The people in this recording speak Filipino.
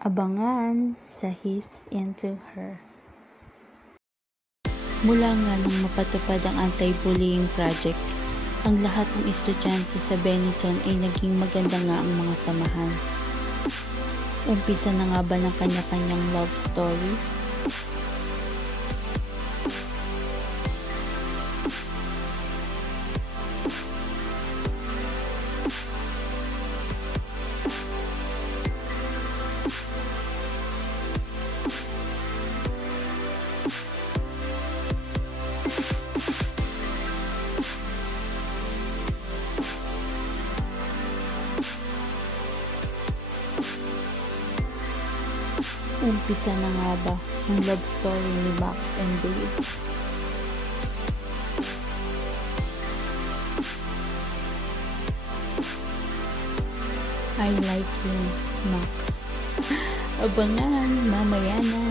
Abangan sa His Into Her. Mula nga nang mapatupad ang anti-bullying project, ang lahat ng estudyante sa Benison ay naging maganda nga ang mga samahan. Umpisa na nga ba ng kanya-kanyang love story? Umpisa na nga ba ang love story ni Max and Dave? I like you, Max. Abangan mamaya na.